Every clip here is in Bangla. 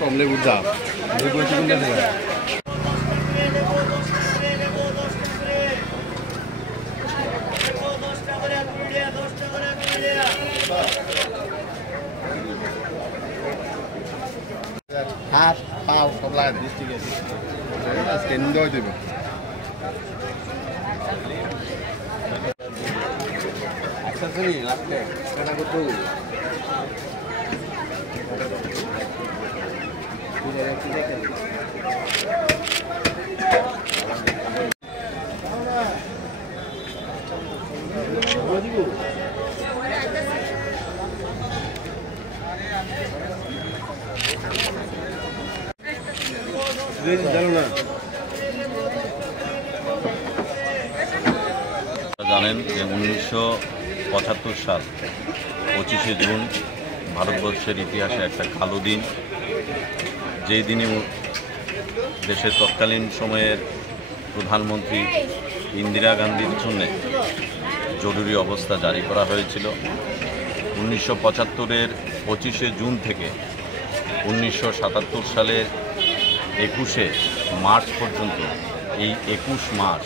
কম লেবুর দাম লেবু হাত পাও সব লাগে ঠিক আছে আজকে নিয়ে দেবে আচ্ছা শুনি লাগবে কেনা করতে জানেন যে 1975 সাল 25শে জুন ভারতবর্ষের ইতিহাসে একটা কালো দিন, যেই দিনে দেশের তৎকালীন সময়ের প্রধানমন্ত্রী ইন্দিরা গান্ধীর জন্য জরুরি অবস্থা জারি করা হয়েছিল। 1975-এর 25শে জুন থেকে 1977 সালের 21শে মার্চ পর্যন্ত এই 21 মাস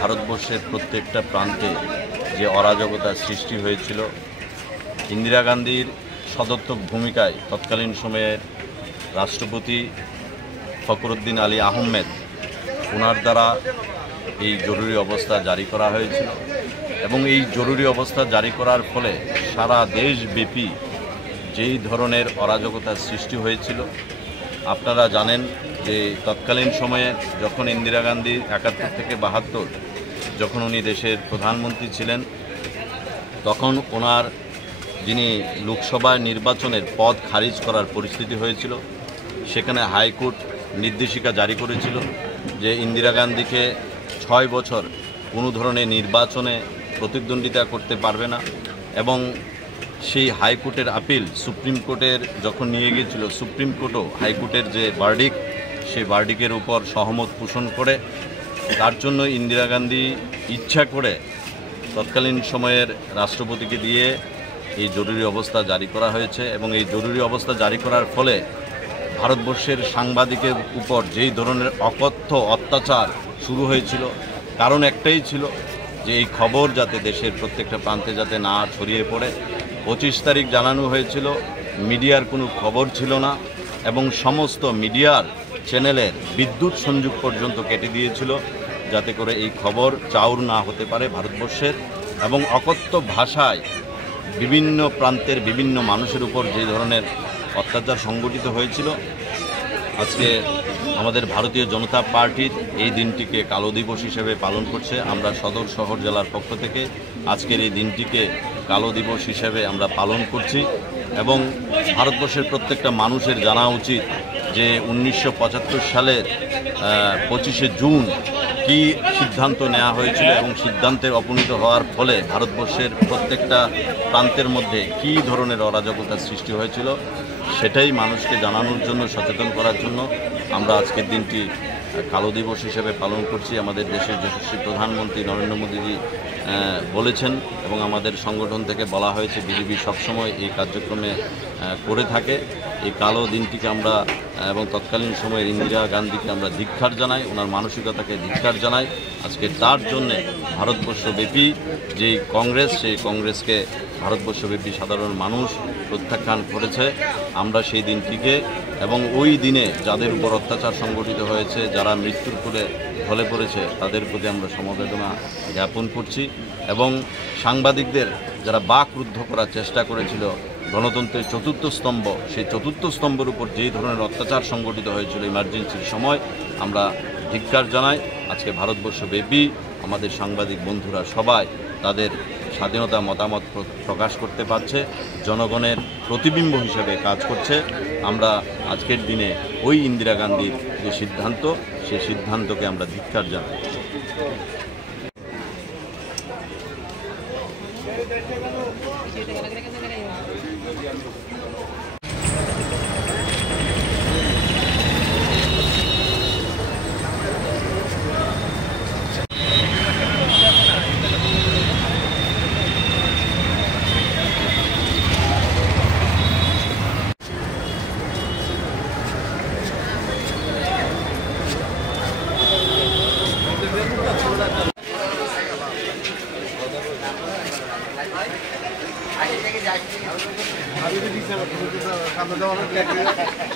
ভারতবর্ষের প্রত্যেকটা প্রান্তে যে অরাজকতার সৃষ্টি হয়েছিল, ইন্দিরা গান্ধীর সদর্থক ভূমিকায় তৎকালীন সময়ের রাষ্ট্রপতি ফখরুদ্দিন আলী আহমেদ ওনার দ্বারা এই জরুরি অবস্থা জারি করা হয়েছিল এবং এই জরুরি অবস্থা জারি করার ফলে সারা দেশব্যাপী যেই ধরনের অরাজকতার সৃষ্টি হয়েছিল, আপনারা জানেন যে তৎকালীন সময়ে যখন ইন্দিরা গান্ধী 71 থেকে 72 যখন উনি দেশের প্রধানমন্ত্রী ছিলেন, তখন ওনার যিনি লোকসভা নির্বাচনের পদ খারিজ করার পরিস্থিতি হয়েছিল। সেখানে হাইকোর্ট নির্দেশিকা জারি করেছিল যে ইন্দিরা গান্ধীকে 6 বছর কোনো ধরনের নির্বাচনে প্রতিদ্বন্দ্বিতা করতে পারবে না এবং সেই হাইকোর্টের আপিল সুপ্রিম কোর্টের যখন নিয়ে গিয়েছিল, সুপ্রিম কোর্টও হাইকোর্টের যে ভার্ডিক্ট সেই ভার্ডিকের উপর সহমত পোষণ করে তার জন্য ইন্দিরা গান্ধী ইচ্ছা করে তৎকালীন সময়ের রাষ্ট্রপতিকে দিয়ে এই জরুরি অবস্থা জারি করা হয়েছে এবং এই জরুরি অবস্থা জারি করার ফলে ভারতবর্ষের সাংবাদিকের উপর যেই ধরনের অকথ্য অত্যাচার শুরু হয়েছিল, কারণ একটাই ছিল যে এই খবর যাতে দেশের প্রত্যেকটা প্রান্তে যাতে না ছড়িয়ে পড়ে। 25 তারিখ জানানো হয়েছিল, মিডিয়ার কোনো খবর ছিল না এবং সমস্ত মিডিয়ার চ্যানেলের বিদ্যুৎ সংযোগ পর্যন্ত কেটে দিয়েছিল যাতে করে এই খবর চাউর না হতে পারে ভারতবর্ষের। এবং অকথ্য ভাষায় বিভিন্ন প্রান্তের বিভিন্ন মানুষের উপর যে ধরনের অত্যাচার সংগঠিত হয়েছিল, আজকে আমাদের ভারতীয় জনতা পার্টির এই দিনটিকে কালো দিবস হিসেবে পালন করছে। আমরা সদর শহর জেলার পক্ষ থেকে আজকের এই দিনটিকে কালো দিবস হিসেবে আমরা পালন করছি এবং ভারতবর্ষের প্রত্যেকটা মানুষের জানা উচিত যে 1975 সালের 25শে জুন কি সিদ্ধান্ত নেওয়া হয়েছিল এবং সিদ্ধান্তে উপনীত হওয়ার ফলে ভারতবর্ষের প্রত্যেকটা প্রান্তের মধ্যে কী ধরনের অরাজকতার সৃষ্টি হয়েছিল, সেটাই মানুষকে জানানোর জন্য, সচেতন করার জন্য আমরা আজকের দিনটি কালো দিবস হিসেবে পালন করছি। আমাদের দেশের যশস্বী প্রধানমন্ত্রী নরেন্দ্র মোদীজি বলেছেন এবং আমাদের সংগঠন থেকে বলা হয়েছে, বিজেপি সবসময় এই কার্যক্রমে করে থাকে। এই কালো দিনটিকে আমরা এবং তৎকালীন সময়ের ইন্দিরা গান্ধীকে আমরা ধিক্কার জানাই, ওনার মানসিকতাকে ধিক্কার জানাই। আজকে তার জন্যে ভারতবর্ষব্যাপী যেই কংগ্রেস, সেই কংগ্রেসকে ভারতবর্ষব্যাপী সাধারণ মানুষ প্রত্যাখ্যান করেছে। আমরা সেই দিনটিকে এবং ওই দিনে যাদের উপর অত্যাচার সংগঠিত হয়েছে, যারা মৃত্যুর কোলে ঢলে পড়েছে, তাদের প্রতি আমরা সমবেদনা জ্ঞাপন করছি এবং সাংবাদিকদের যারা বাকরুদ্ধ করার চেষ্টা করেছিল, গণতন্ত্রের চতুর্থ স্তম্ভ, সেই চতুর্থ স্তম্ভের উপর যেই ধরনের অত্যাচার সংগঠিত হয়েছিল ইমার্জেন্সির সময়, আমরা ধিক্কার জানাই। আজকে ভারতবর্ষব্যাপী আমাদের সাংবাদিক বন্ধুরা সবাই তাদের স্বাধীনতা মতামত প্রকাশ করতে পারছে, জনগণের প্রতিবিম্ব হিসেবে কাজ করছে। আমরা আজকের দিনে ওই ইন্দিরা গান্ধীর যে সিদ্ধান্ত, সেই সিদ্ধান্তকে আমরা ধিক্কার জানাই।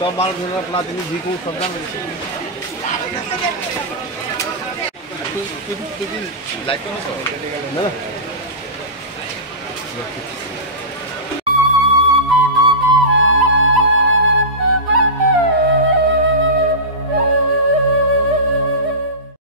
सब माल धोना प्लाटिनी जी को सब जान लाइट ना